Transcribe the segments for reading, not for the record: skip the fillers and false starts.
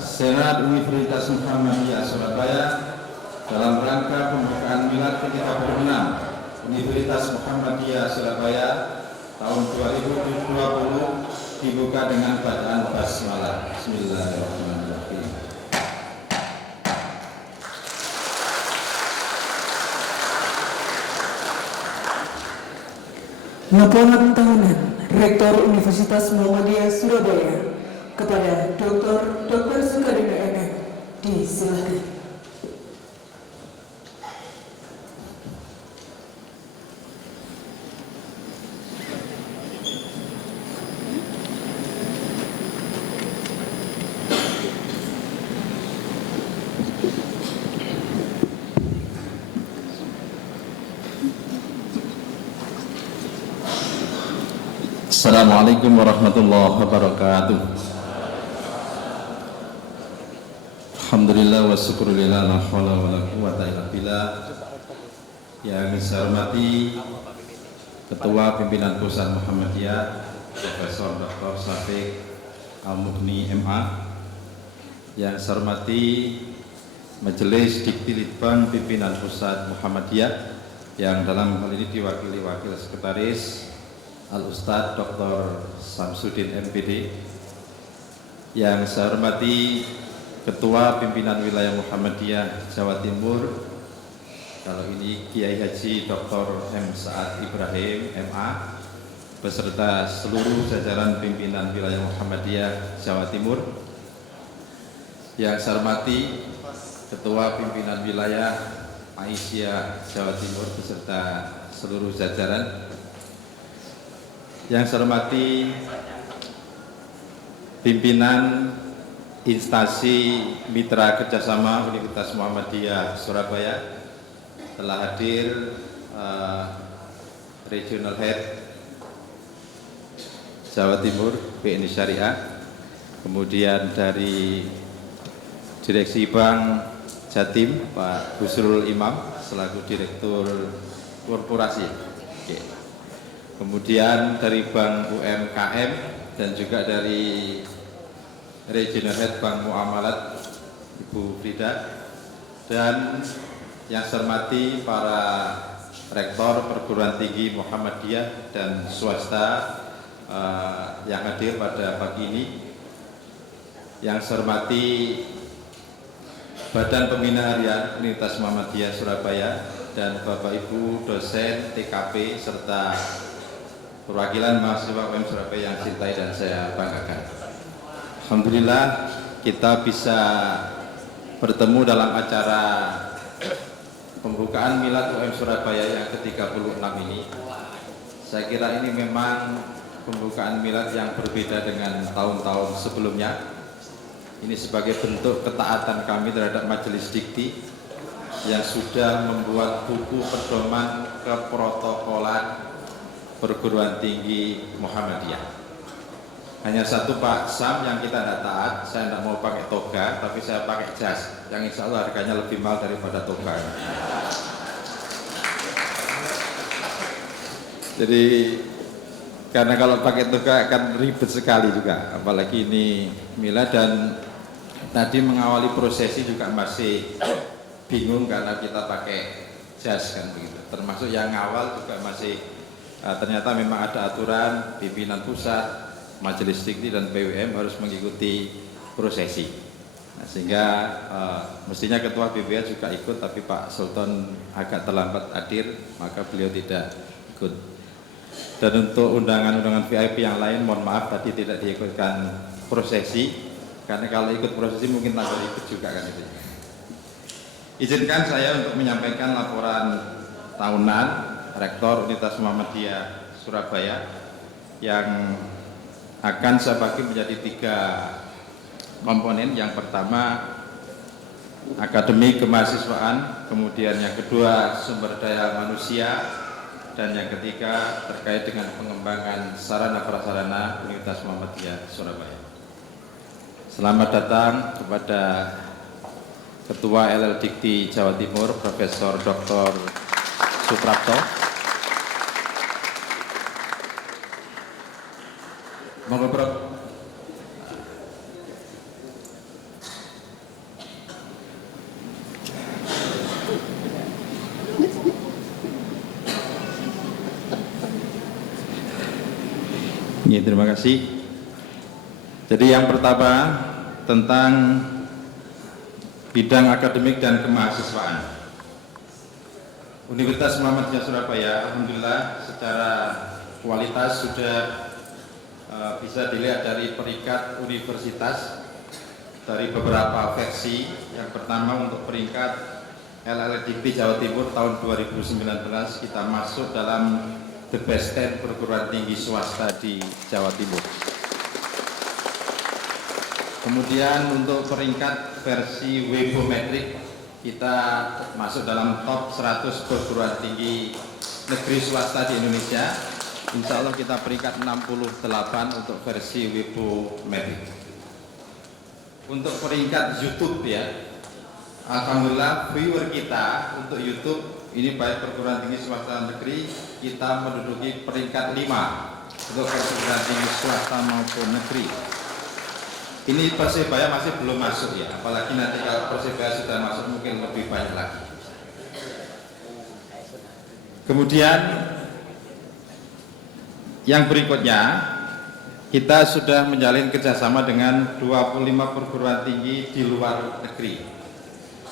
Senat Universitas Muhammadiyah Surabaya dalam rangka pembukaan Milad ke-36 Universitas Muhammadiyah Surabaya tahun 2020 dibuka dengan bacaan basmalah. Bismillahirrahmanirrahim. Laporan tahunan Rektor Universitas Muhammadiyah Surabaya kepada Dr. Sukadina MM disilakan. Assalamualaikum warahmatullahi wabarakatuh. Alhamdulillah wa syukurillah la haula wa la quwwata illa billah. Yang saya hormati Ketua Pimpinan Pusat Muhammadiyah Profesor Dr. Syafiq Al-Mughni MA. Yang saya hormati Majelis Dikti Litbang Pimpinan Pusat Muhammadiyah yang dalam hal ini diwakili Wakil Sekretaris Al-Ustadz Dr. Samsudin MPD. Yang saya hormati Ketua Pimpinan Wilayah Muhammadiyah Jawa Timur, kalau ini Kiai Haji Dr. M. Saad Ibrahim MA, beserta seluruh jajaran pimpinan Wilayah Muhammadiyah Jawa Timur. Yang saya hormati Ketua Pimpinan Wilayah Aisyah Jawa Timur beserta seluruh jajaran. Yang saya hormati pimpinan instansi mitra kerjasama Universitas Muhammadiyah Surabaya, telah hadir Regional Head Jawa Timur BNI Syariah, kemudian dari Direksi Bank Jatim Pak Busrul Imam selaku Direktur Korporasi. Kemudian dari Bank UMKM dan juga dari Regional Head Bank Muamalat Ibu Frida, dan yang saya hormati para rektor perguruan tinggi Muhammadiyah dan swasta yang hadir pada pagi ini. Yang saya hormati Badan Pembina Harian Universitas Muhammadiyah Surabaya dan Bapak Ibu dosen TKP serta perwakilan mahasiswa UM Surabaya yang cintai dan saya banggakan. Alhamdulillah kita bisa bertemu dalam acara pembukaan Milad UM Surabaya yang ke-36 ini. Saya kira ini memang pembukaan Milad yang berbeda dengan tahun-tahun sebelumnya. Ini sebagai bentuk ketaatan kami terhadap Majelis Dikti yang sudah membuat buku pedoman keprotokolan perguruan tinggi Muhammadiyah. Hanya satu Pak Sam yang kita tidak taat, saya tidak mau pakai toga, tapi saya pakai jas, yang insya Allah harganya lebih mahal daripada toga. Jadi karena kalau pakai toga akan ribet sekali juga, apalagi ini Milad, dan tadi mengawali prosesi juga masih bingung karena kita pakai jas kan begitu. Termasuk yang awal juga masih ternyata memang ada aturan pimpinan pusat, Majelis Dikti dan PWM harus mengikuti prosesi. Nah, sehingga mestinya Ketua BPH juga ikut, tapi Pak Sultan agak terlambat hadir, maka beliau tidak ikut. Dan untuk undangan-undangan VIP yang lain, mohon maaf tadi tidak diikutkan prosesi, karena kalau ikut prosesi mungkin takut ikut juga kan itu. Izinkan saya untuk menyampaikan laporan tahunan Rektor Universitas Muhammadiyah Surabaya yang akan saya bagi menjadi 3 komponen. Yang pertama akademik kemahasiswaan, kemudian yang kedua sumber daya manusia, dan yang ketiga terkait dengan pengembangan sarana prasarana Universitas Muhammadiyah Surabaya. Selamat datang kepada Ketua LL Dikti Jawa Timur Profesor Dr. Suprapto. Monggo Prof. Ini terima kasih. Jadi yang pertama tentang bidang akademik dan kemahasiswaan. Universitas Muhammadiyah Surabaya, alhamdulillah secara kualitas sudah bisa dilihat dari peringkat universitas dari beberapa versi. Yang pertama untuk peringkat LLDP Jawa Timur tahun 2019 kita masuk dalam the best 10 perguruan tinggi swasta di Jawa Timur. Kemudian untuk peringkat versi Webometric kita masuk dalam top 100 perguruan tinggi negeri swasta di Indonesia. Insya Allah kita peringkat 68 untuk versi Webometric. Untuk peringkat YouTube ya, alhamdulillah viewer kita untuk YouTube ini baik perguruan tinggi swasta negeri kita menduduki peringkat 5 untuk perguruan tinggi swasta maupun negeri. Ini Persebaya masih belum masuk ya, apalagi nanti kalau Persebaya sudah masuk mungkin lebih banyak lagi. Kemudian yang berikutnya kita sudah menjalin kerjasama dengan 25 perguruan tinggi di luar negeri.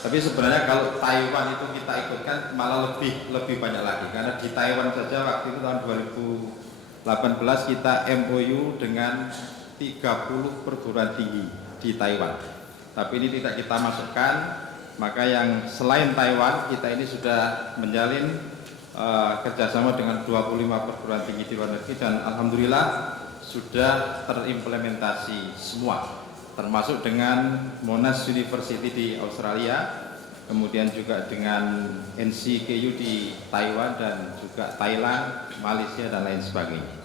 Tapi sebenarnya kalau Taiwan itu kita ikutkan malah lebih banyak lagi, karena di Taiwan saja waktu itu tahun 2018 kita MOU dengan 30 perguruan tinggi di Taiwan. Tapi ini tidak kita masukkan, maka yang selain Taiwan kita ini sudah menjalin kerjasama dengan 25 perguruan tinggi di luar negeri dan alhamdulillah sudah terimplementasi semua, termasuk dengan Monash University di Australia, kemudian juga dengan NCKU di Taiwan dan juga Thailand, Malaysia dan lain sebagainya.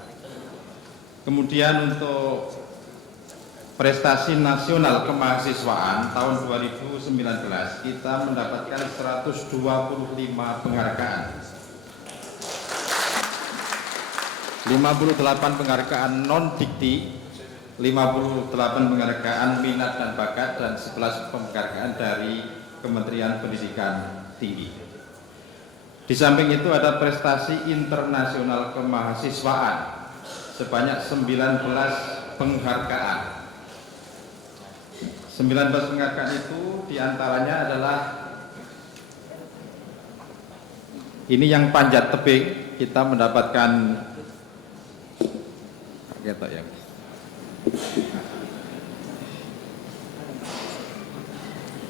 Kemudian untuk prestasi nasional kemahasiswaan tahun 2019 kita mendapatkan 125 penghargaan, 58 penghargaan non-dikti, 58 penghargaan minat dan bakat, dan 11 penghargaan dari Kementerian Pendidikan Tinggi. Di samping itu ada prestasi internasional kemahasiswaan sebanyak 19 penghargaan. 19 penghargaan itu diantaranya adalah ini yang panjat tebing, kita mendapatkan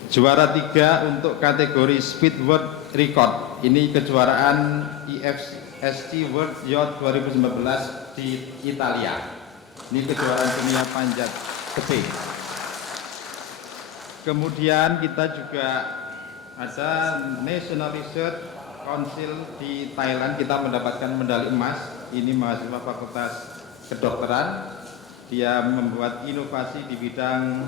juara 3 untuk kategori Speed World Record. Ini kejuaraan IFSC World Youth 2019 di Italia. Ini kejuaraan dunia panjat tebing. Kemudian kita juga ada National Research Council di Thailand, kita mendapatkan medali emas. Ini mahasiswa Fakultas Kedokteran, dia membuat inovasi di bidang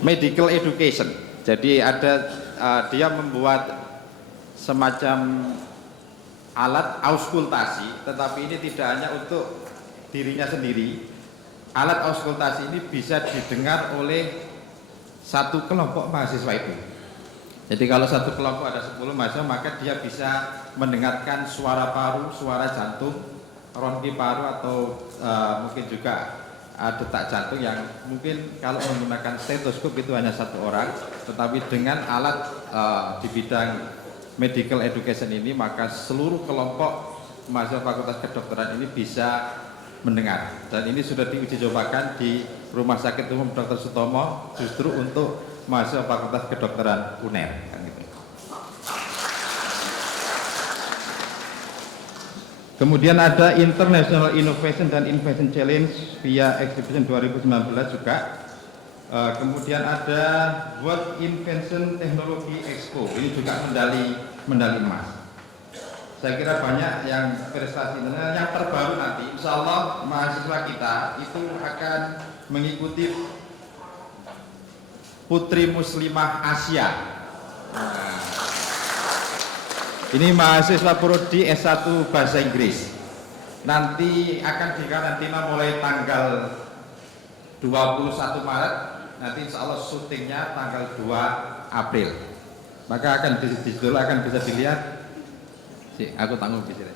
medical education. Jadi ada dia membuat semacam alat auskultasi, tetapi ini tidak hanya untuk dirinya sendiri. Alat auskultasi ini bisa didengar oleh satu kelompok mahasiswa itu. Jadi kalau satu kelompok ada 10 mahasiswa, maka dia bisa mendengarkan suara paru, suara jantung, ronki paru, atau mungkin juga detak jantung yang mungkin kalau menggunakan stetoskop itu hanya satu orang, tetapi dengan alat di bidang medical education ini maka seluruh kelompok mahasiswa Fakultas Kedokteran ini bisa mendengar. Dan ini sudah diuji cobakan di Rumah Sakit Umum Dr. Sutomo justru untuk mahasiswa Fakultas Kedokteran UNER. Kemudian ada International Innovation dan Invention Challenge via Exhibition 2019 juga. Kemudian ada World Invention Technology Expo, ini juga medali emas. Saya kira banyak yang prestasi. Yang terbaru nanti, insya Allah mahasiswa kita itu akan mengikuti Putri Muslimah Asia. Ini mahasiswa prodi S1 Bahasa Inggris. Nanti akan dikarantina mulai tanggal 21 Maret. Nanti insya Allah syutingnya tanggal 2 April. maka akan di situ akan bisa dilihat. Aku tanggung di sini.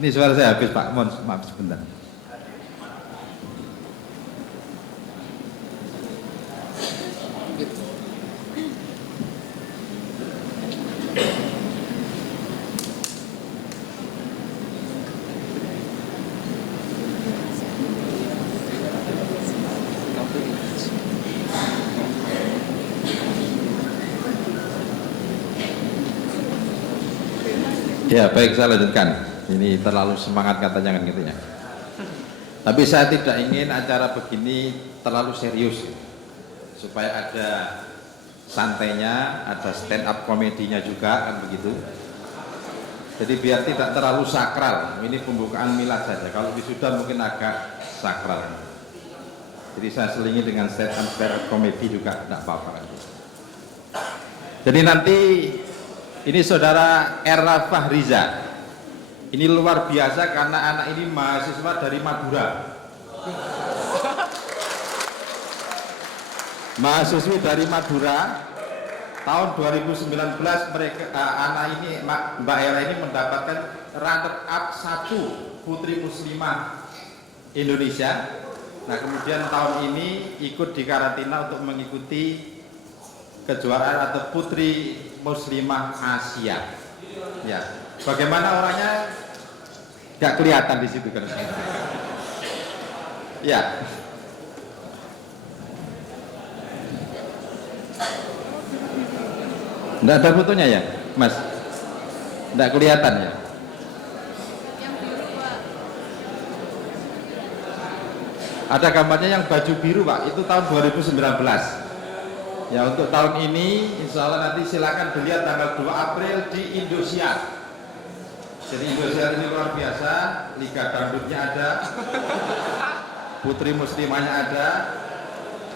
Ini suara saya habis Pak, mohon maaf sebentar. Ya baik, saya lanjutkan. Ini terlalu semangat katanya kan gitu ya. Tapi saya tidak ingin acara begini terlalu serius, supaya ada santainya, ada stand up komedinya juga kan begitu. Jadi biar tidak terlalu sakral. Ini pembukaan milad saja. Kalau wisuda mungkin agak sakral. Jadi saya selingi dengan stand up komedi juga tidak apa-apa. Jadi nanti ini saudara Era Fahriza. Ini luar biasa karena anak ini mahasiswa dari Madura. Mahasiswi dari Madura. Tahun 2019 mereka anak ini Mbak Era ini mendapatkan runner up 1 Putri Muslimah Indonesia. Nah, kemudian tahun ini ikut di karantina untuk mengikuti kejuaraan atau Putri Muslimah Asia. Ya, bagaimana orangnya? Gak kelihatan di situ kan? Ya. Nggak ada fotonya ya, Mas? Nggak kelihatan ya? Yang biru, Pak. Ada gambarnya yang baju biru, Pak. Itu tahun 2019. Ya, untuk tahun ini insya Allah nanti silakan dilihat tanggal 2 April di Indosiar. Jadi Indosiar ini luar biasa, Liga Dangdutnya ada, Putri Muslimahnya ada,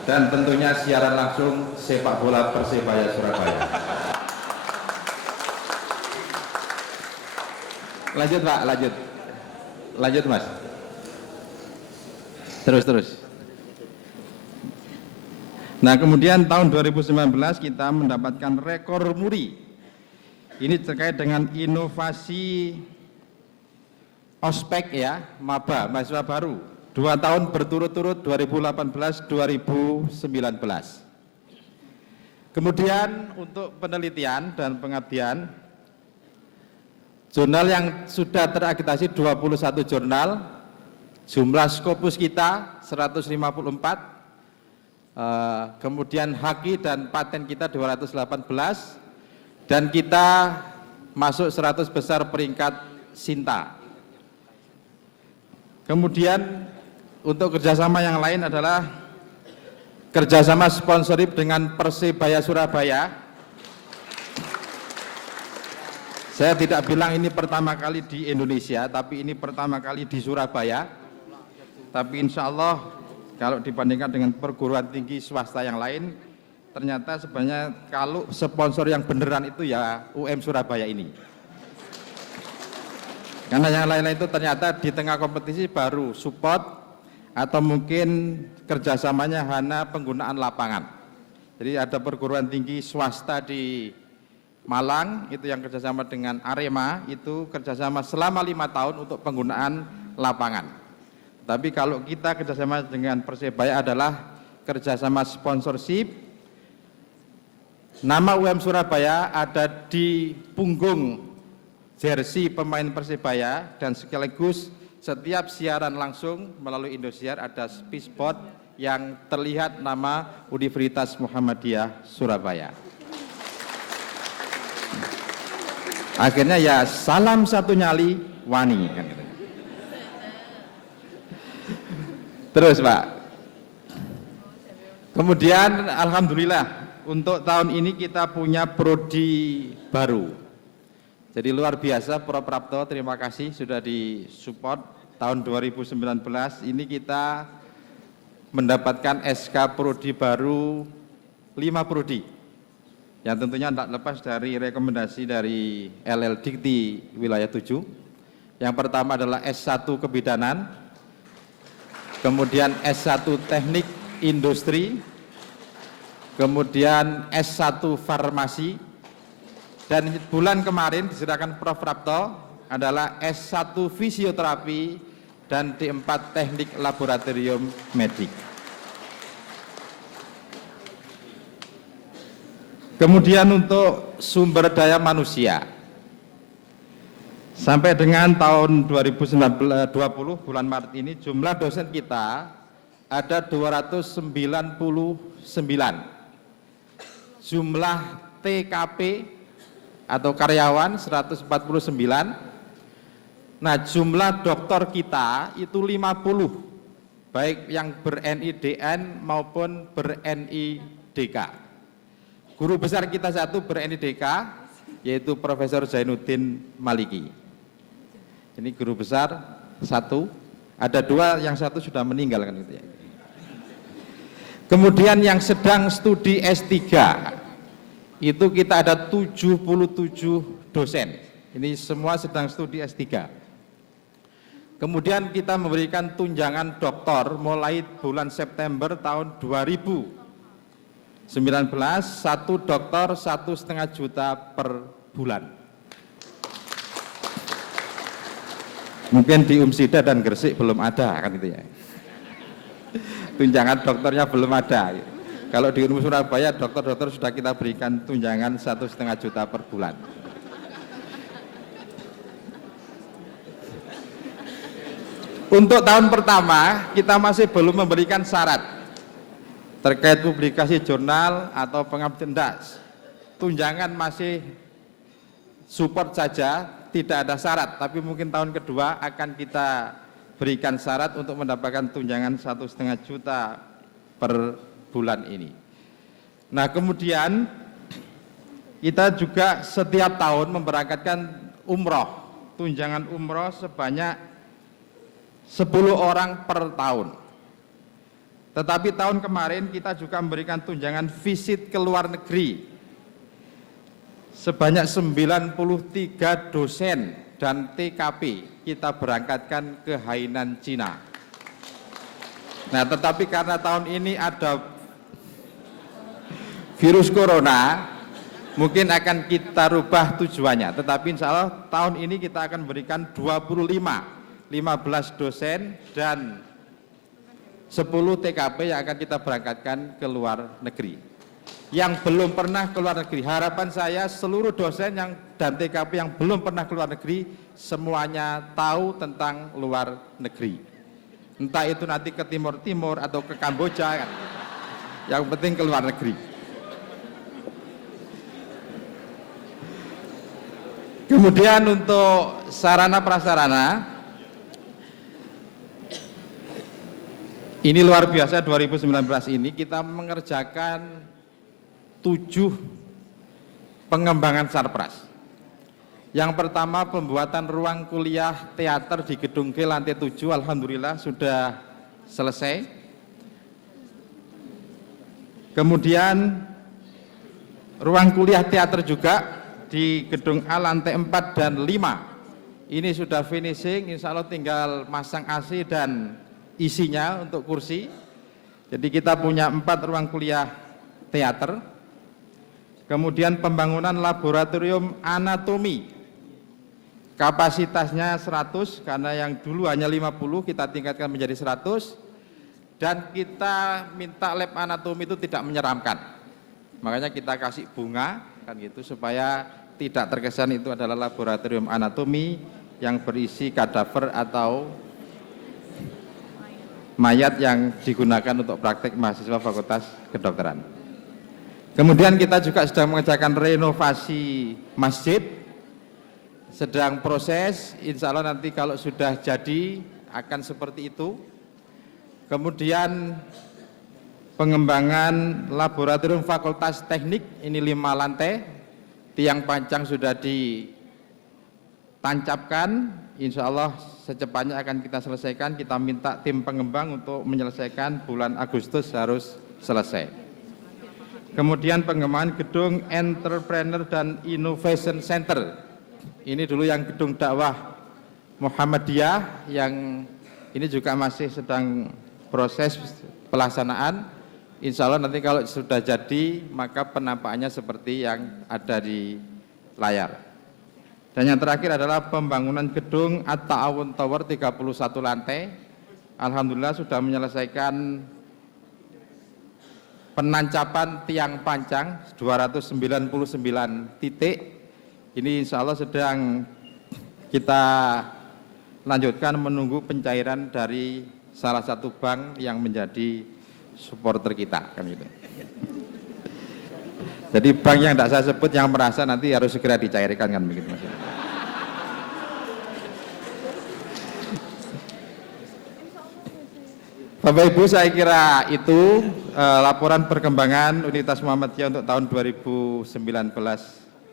dan tentunya siaran langsung sepak bola Persebaya Surabaya. Lanjut Pak, lanjut Mas. Terus. Nah, kemudian tahun 2019 kita mendapatkan rekor muri. Ini terkait dengan inovasi ospek ya, maba, mahasiswa baru. 2 tahun berturut-turut 2018-2019. Kemudian untuk penelitian dan pengabdian, jurnal yang sudah terakreditasi 21 jurnal, jumlah Scopus kita 154, kemudian haki dan paten kita 218, dan kita masuk 100 besar peringkat Sinta. Kemudian untuk kerjasama yang lain adalah kerjasama sponsorship dengan Persebaya Surabaya. Saya tidak bilang ini pertama kali di Indonesia, tapi ini pertama kali di Surabaya. Tapi insya Allah kalau dibandingkan dengan perguruan tinggi swasta yang lain, ternyata sebenarnya kalau sponsor yang beneran itu ya UM Surabaya ini. Karena yang lain-lain itu ternyata di tengah kompetisi baru support atau mungkin kerjasamanya hanya penggunaan lapangan. Jadi ada perguruan tinggi swasta di Malang itu yang kerjasama dengan Arema, itu kerjasama selama 5 tahun untuk penggunaan lapangan. Tapi kalau kita kerjasama dengan Persebaya adalah kerjasama sponsorship. Nama UM Surabaya ada di punggung jersey pemain Persebaya, dan sekaligus setiap siaran langsung melalui Indosiar ada spotlight yang terlihat nama Universitas Muhammadiyah Surabaya. Akhirnya ya salam satu nyali wani kan gitu. Terus Pak. Kemudian alhamdulillah untuk tahun ini kita punya prodi baru. Jadi luar biasa Prof. Prapto, terima kasih sudah disupport. Tahun 2019 ini kita mendapatkan SK prodi baru 5 prodi. Yang tentunya tidak lepas dari rekomendasi dari LL Dikti wilayah 7. Yang pertama adalah S1 Kebidanan, kemudian S1 Teknik Industri, kemudian S1 Farmasi, dan bulan kemarin diserahkan Prof. Prapto adalah S1 Fisioterapi dan D4 Teknik Laboratorium Medik. Kemudian untuk sumber daya manusia, sampai dengan tahun 2020 bulan Maret ini jumlah dosen kita ada 299, jumlah TKP atau karyawan 149. Nah, jumlah doktor kita itu 50, baik yang ber-NIDN maupun ber-NIDK. Guru besar kita satu ber-NIDK, yaitu Profesor Zainuddin Maliki. Ini guru besar satu, ada dua, yang satu sudah meninggal kan gitu ya. Kemudian yang sedang studi S3 itu kita ada 77 dosen. Ini semua sedang studi S3. Kemudian kita memberikan tunjangan doktor mulai bulan September tahun 2019, satu doktor 1,5 juta per bulan. Mungkin di Umsida dan Gresik belum ada kan itu ya. Tunjangan dokternya belum ada. Kalau di Universitas Surabaya dokter-dokter sudah kita berikan tunjangan 1,5 juta per bulan. Untuk tahun pertama kita masih belum memberikan syarat terkait publikasi jurnal atau pengabdian. Tunjangan masih support saja, tidak ada syarat. Tapi mungkin tahun kedua akan kita berikan syarat untuk mendapatkan tunjangan 1,5 juta per bulan ini. Nah, kemudian kita juga setiap tahun memberangkatkan umroh, tunjangan umroh sebanyak 10 orang per tahun. Tetapi tahun kemarin kita juga memberikan tunjangan visit ke luar negeri sebanyak 93 dosen dan TKP kita berangkatkan ke Hainan, Cina. Nah, tetapi karena tahun ini ada virus corona, mungkin akan kita rubah tujuannya. Tetapi insya Allah tahun ini kita akan berikan 15 dosen dan 10 TKP yang akan kita berangkatkan ke luar negeri. Yang belum pernah ke luar negeri, harapan saya seluruh dosen dan TKP yang belum pernah ke luar negeri semuanya tahu tentang luar negeri. Entah itu nanti ke Timur atau ke Kamboja kan. Yang penting ke luar negeri. Kemudian untuk sarana prasarana, ini luar biasa 2019 ini kita mengerjakan 7 pengembangan sarpras. Yang pertama pembuatan ruang kuliah teater di Gedung G lantai 7, alhamdulillah sudah selesai. Kemudian ruang kuliah teater juga di Gedung A lantai 4 dan 5. Ini sudah finishing, insya Allah tinggal masang AC dan isinya untuk kursi. Jadi kita punya 4 ruang kuliah teater. Kemudian pembangunan laboratorium anatomi, kapasitasnya 100 karena yang dulu hanya 50 kita tingkatkan menjadi 100, dan kita minta lab anatomi itu tidak menyeramkan. Makanya kita kasih bunga kan gitu supaya tidak terkesan itu adalah laboratorium anatomi yang berisi kadaver atau mayat yang digunakan untuk praktek mahasiswa Fakultas Kedokteran. Kemudian kita juga sedang mengerjakan renovasi masjid, sedang proses, insya Allah nanti kalau sudah jadi akan seperti itu. Kemudian pengembangan laboratorium Fakultas Teknik, ini 5 lantai, tiang pancang sudah ditancapkan, insya Allah secepatnya akan kita selesaikan. Kita minta tim pengembang untuk menyelesaikan bulan Agustus harus selesai. Kemudian pengembangan gedung Entrepreneur dan Innovation Center. Ini dulu yang gedung dakwah Muhammadiyah yang ini juga masih sedang proses pelaksanaan. insya Allah nanti kalau sudah jadi maka penampakannya seperti yang ada di layar. Dan yang terakhir adalah pembangunan gedung At-Ta'awun Tower 31 lantai. Alhamdulillah sudah menyelesaikan penancapan tiang panjang 299 titik. Ini insya Allah sedang kita lanjutkan menunggu pencairan dari salah satu bank yang menjadi supporter kita kan gitu. Jadi bank yang tidak saya sebut yang merasa nanti harus segera dicairkan kan begitu Mas. Bapak Ibu, saya kira itu laporan perkembangan Unitas Muhammadiyah untuk tahun 2019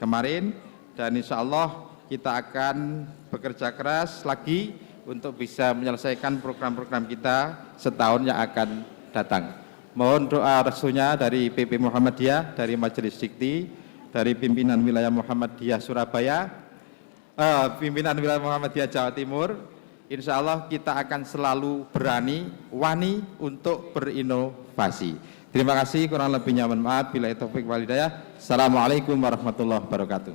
kemarin, dan insya Allah kita akan bekerja keras lagi untuk bisa menyelesaikan program-program kita setahun yang akan datang. Mohon doa restunya dari PP Muhammadiyah, dari Majelis Dikti, dari pimpinan wilayah Muhammadiyah Surabaya, pimpinan wilayah Muhammadiyah Jawa Timur. Insya Allah kita akan selalu berani, wani untuk berinovasi. Terima kasih, kurang lebihnya mohon maaf. Bila taufik wal hidayah. Assalamualaikum warahmatullahi wabarakatuh.